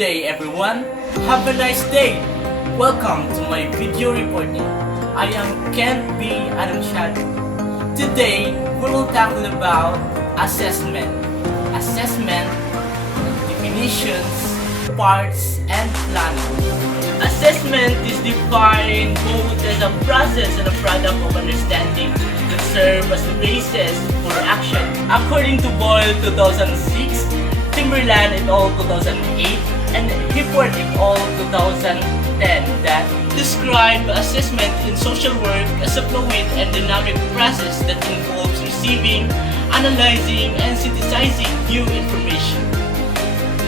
day everyone, have a nice day! Welcome to my video reporting. I am Ken B. Anunciado. Today, we will tackle about assessment. Assessment, definitions, parts, and planning. Assessment is defined both as a process and a product of understanding that serve as the basis for action. According to Boyle 2006, Timberland et al. 2008, and Hibbert et al. 2010 that describe assessment in social work as a fluid and dynamic process that involves receiving, analyzing, and synthesizing new information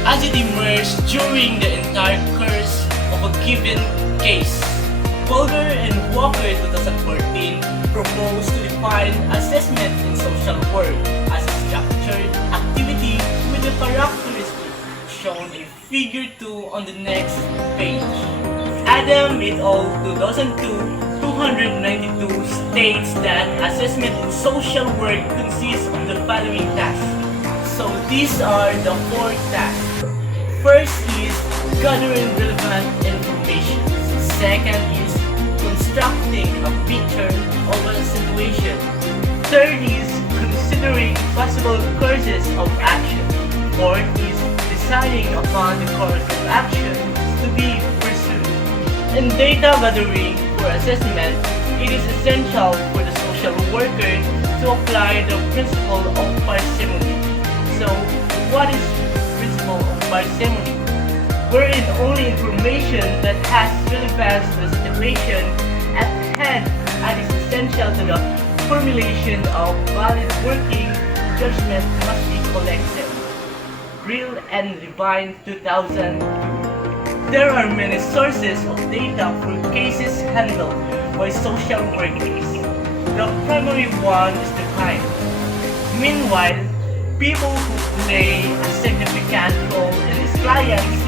as it emerges during the entire course of a given case. Boulder and Walker 2014 proposed to define assessment in social work as a structured activity with the characteristic shown in Figure 2 on the next page. Adam et al. 2002 states that assessment in social work consists of the following tasks. So these are the 4 tasks. First is gathering relevant information. Second is constructing a picture of a situation. Third is considering possible courses of action. Fourth is deciding upon the course of action to be pursued. In data gathering for assessment, it is essential for the social worker to apply the principle of parsimony. So, what is principle of parsimony? Wherein only information that has relevance to the situation at hand and is essential to the formulation of valid working judgment must be collected. Brill and Levine 2002. There are many sources of data for cases handled by social workers. The primary one is the client. Meanwhile, people who play a significant role in his client's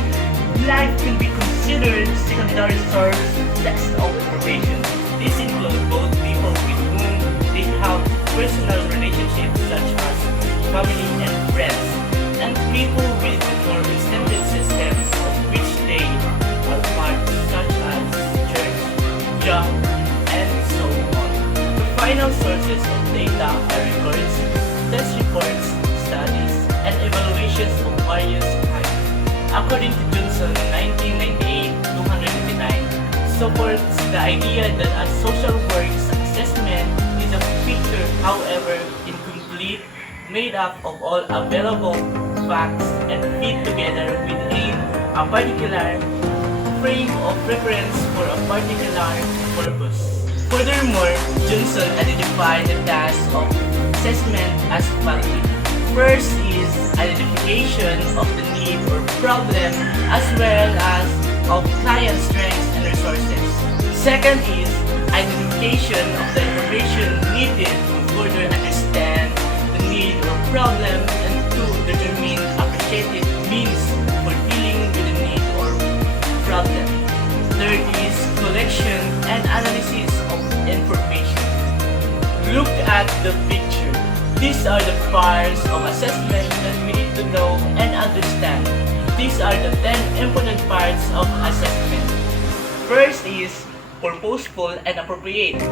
life can be considered secondary sources of information. These include both people with whom they have personal relationships such as family and friends, and people with more extended systems of which they are part such as church, job, and so on. The final sources of data are records, test reports, studies, and evaluations of various kinds. According to Johnson 1998-289, supports the idea that a social work's assessment is a picture, however incomplete, made up of all available facts and fit together within a particular frame of reference for a particular purpose. Furthermore, Johnson identified the task of assessment as following. First is identification of the need or problem as well as of client strengths and resources. Second is identification of the information needed to further understand the need or problem and to determine appreciated means for dealing with the need or problem. Third is collection and analysis of information. Look at the picture. These are the parts of assessment that we need to know and understand. These are the 10 important parts of assessment. First is purposeful and appropriate.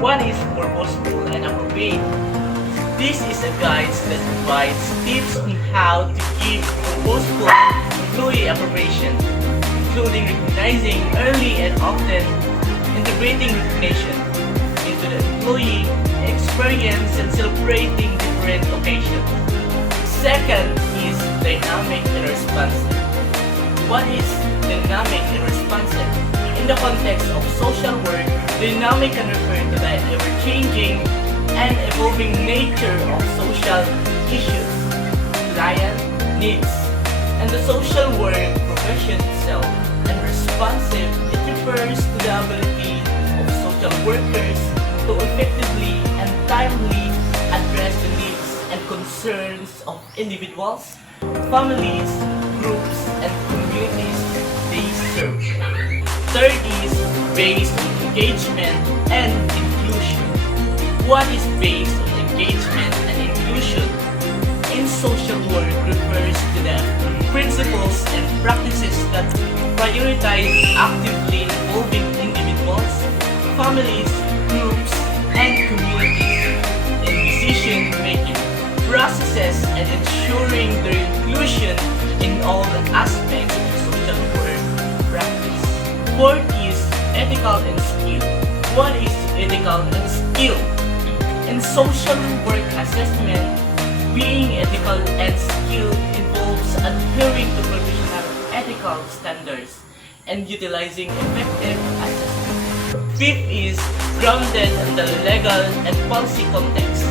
What is purposeful and appropriate? This is a guide that provides tips on how to give purposeful employee appropriation, including recognizing early and often integrating recognition into the employee experience and celebrating different occasions. Second is dynamic and responsive. What is dynamic and responsive? In the context of social work, dynamic can refer to the ever-changing and evolving nature of social issues, client needs, and the social work profession itself. And responsive, it refers to the ability of social workers to effectively and timely address the needs and concerns of individuals, families, groups, and communities they serve. Third is based on engagement and inclusion. What is based on engagement and inclusion? In social work refers to the principles and practices prioritize actively involving individuals, families, groups, and communities in decision-making processes and ensuring their inclusion in all aspects of social work practice. Fourth is ethical and skill. What is ethical and skill? In social work assessment, being ethical and skilled involves adhering to professional ethical standards and utilizing effective assessment. Fifth is grounded in the legal and policy context.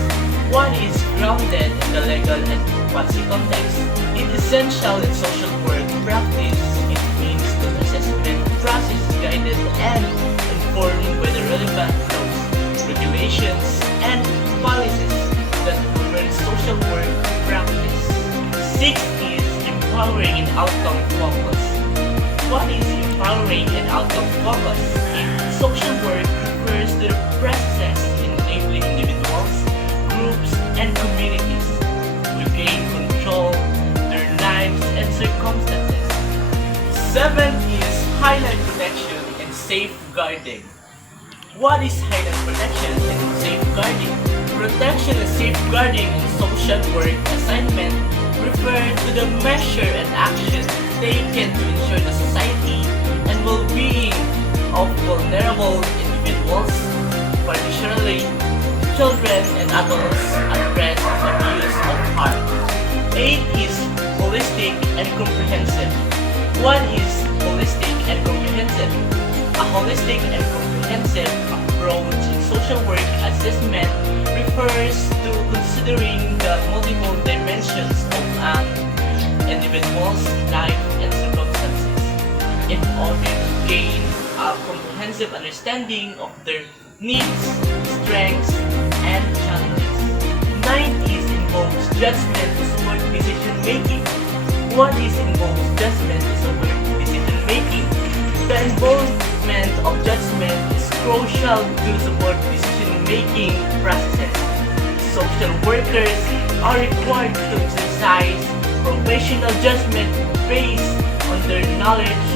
What is grounded in the legal and policy context? It is essential in social work practice. It means the assessment process is guided and informed by the relevant laws, regulations, and policies that govern social work practice. Sixth is empowering and outcome focus. What is empowering and outcome focus? In social work refers to the process in enabling individuals, groups, and communities to gain control of their lives and circumstances. Seventh is highlight protection and safeguarding. What is highlight protection and safeguarding? Protection and safeguarding in social work assignment refer to the measure and action taken to ensure the society and well-being of vulnerable individuals, particularly children and adults at risk of abuse or harm. 8 is holistic and comprehensive. What is holistic and comprehensive? A holistic and comprehensive approach in social work assessment refers to considering the multiple dimensions of an individual's life and circumstances in order to gain a comprehensive understanding of their needs, strengths, and challenges. 9 is involves judgment to support decision making. What is involves judgment to support decision making? The involvement of judgment is crucial to support decision making processes. Social workers are required to exercise professional judgment based on their knowledge,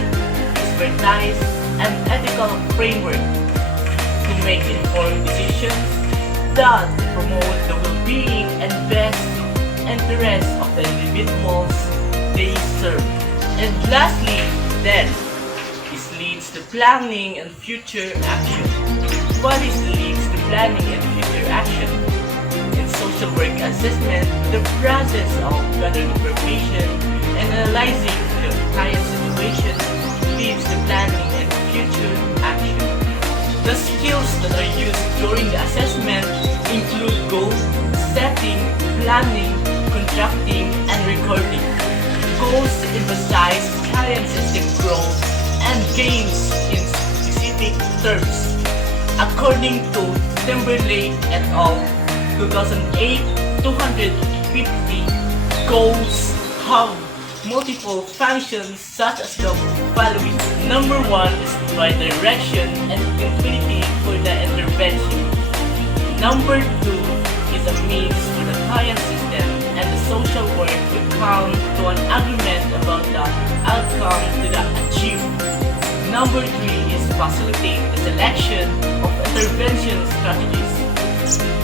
expertise, and ethical framework to make informed decisions that promote the well-being and best interests of the individuals they serve. And lastly, then, this leads to planning and future action. What is leads to planning and future action? In social work assessment, the process of gathering information and analyzing the client situation leads to planning and future action. The skills that are used during the assessment include goal setting, planning, contracting, and recording. Goals emphasize client system growth and gains in specific terms. According to Timberlake et al. 2008, 250 goals have multiple functions such as the following. Number 1 is to provide direction and continuity for the intervention. Number 2 is a means for the client system and the social work to come to an agreement about the outcome to the achieved. Number 3 is facilitate the selection of intervention strategies.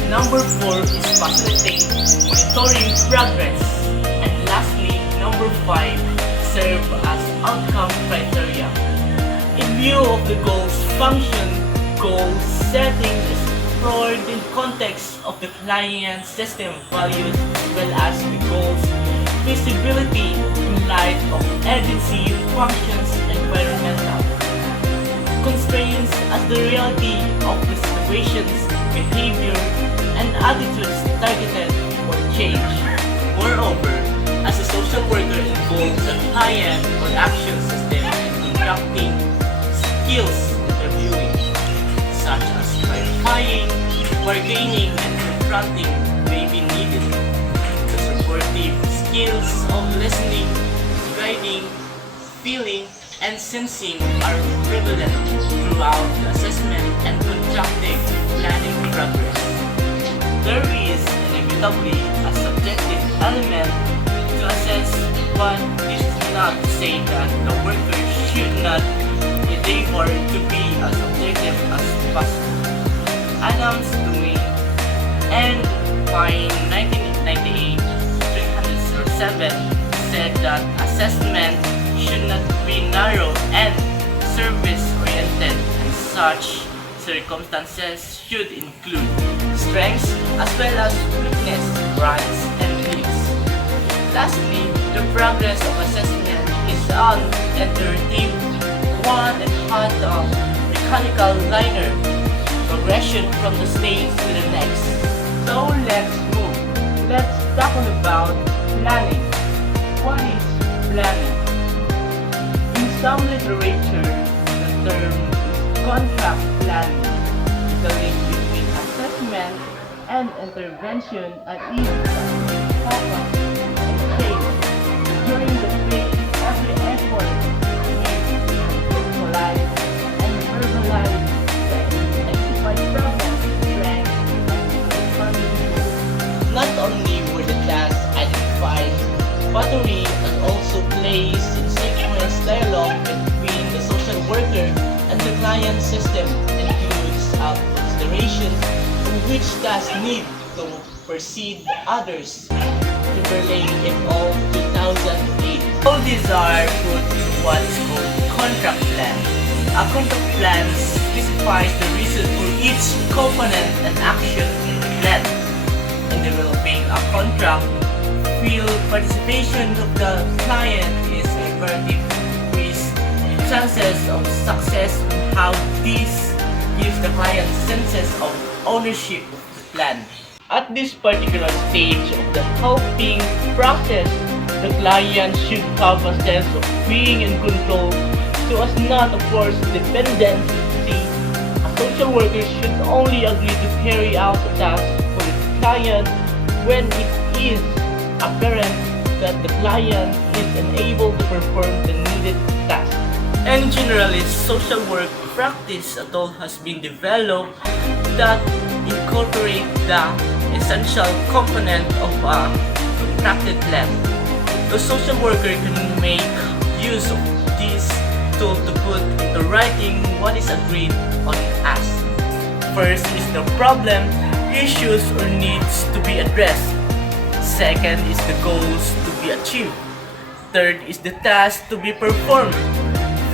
Number 4 is facilitate monitoring progress. And lastly, number 5, serve as outcome criteria. In view of the goals function, goal setting is explored in context of the client system values as well as the goals feasibility in light of agency functions environmental constraints as the reality of the situations, behavior, and attitudes targeted for change. Moreover, as a social worker involves a client or action system in conducting skills interviewing, such as clarifying, bargaining, and confronting may be needed. The supportive skills of listening, guiding, feeling, and sensing are prevalent throughout the assessment and conducting planning progress. There is inevitably a subjective element to assess, but this is not to say that the worker should not endeavor to be as objective as possible. Adams to me, and by 1998, 307 said that assessment should not be narrow and service-oriented, and such circumstances should include strengths as well as weakness, rights, and needs. Lastly, the progress of assessment is an iterative one and had a mechanical linear progression from the stage to the next. So let's move. Let's talk about planning. What is planning? In some literature, the term is contract planning. The link between assessment and intervention at each focus and change. During the phase, every effort made to visualize and verbalize the identified problems, strengths, and corresponding goals. Not only were the tasks identified, battery and also placed in sequence dialogue between the social worker and the client system includes consideration of which tasks need to precede others. Timberlake et al. 2008. All these are put in what is called contract plan. A contract plan specifies the reason for each component and action in the plan. In developing a contract, field participation of the client is imperative, with chances of success on how this gives the client senses of ownership of the plan. At this particular stage of the helping process, the client should have a sense of being in control so as not to force dependency. A social worker should only agree to carry out the task for the client when it is apparent that the client is unable to perform the needed task. And generally, social work practice at all has been developed that incorporate the essential component of a contracted plan. The social worker can make use of this tool to put into writing what is agreed on as. First is the problem, issues, or needs to be addressed. Second is the goals to be achieved. Third is the task to be performed.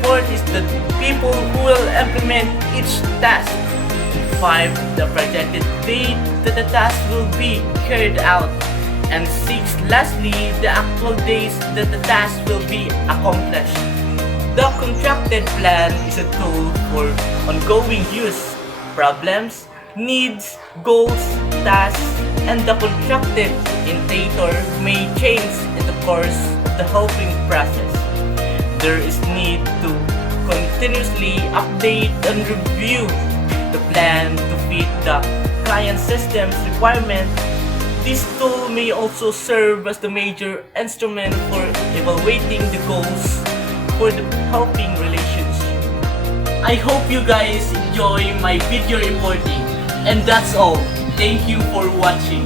Fourth is the people who will implement each task. And five, the projected date that the task will be carried out. And six, lastly, the actual days that the task will be accomplished. The contracted plan is a tool for ongoing use. Problems, needs, goals, tasks, and the contracted indicator may change in the course of the helping process. There is need to continuously update and review the plan to fit the client system's requirement. This tool may also serve as the major instrument for evaluating the goals for the helping relationship. I hope you guys enjoy my video reporting. And that's all. Thank you for watching.